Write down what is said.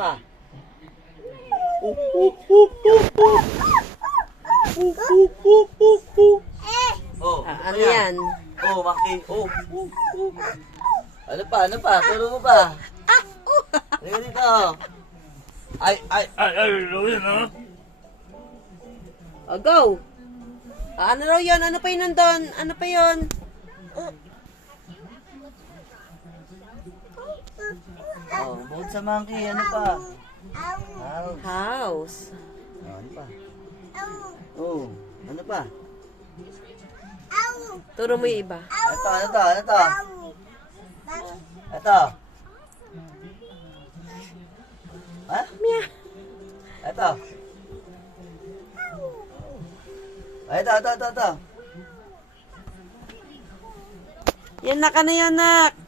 pa? Oh, Ano yan? Oh, monkey. Oh. Ano pa? Ano pa? Turo mo pa. Halika dito. Ay. Yun, no? O, go! Ano raw yun? Ano pa yun nandun? Ano pa yun? Oh, bukod sa monkey, ano pa? House. House. Oh, ano pa? Oh, ano pa? Turo mo yung iba. Ito. Ito. Ha? Mia. Ito. Ito. Yan na ka na yan, nak.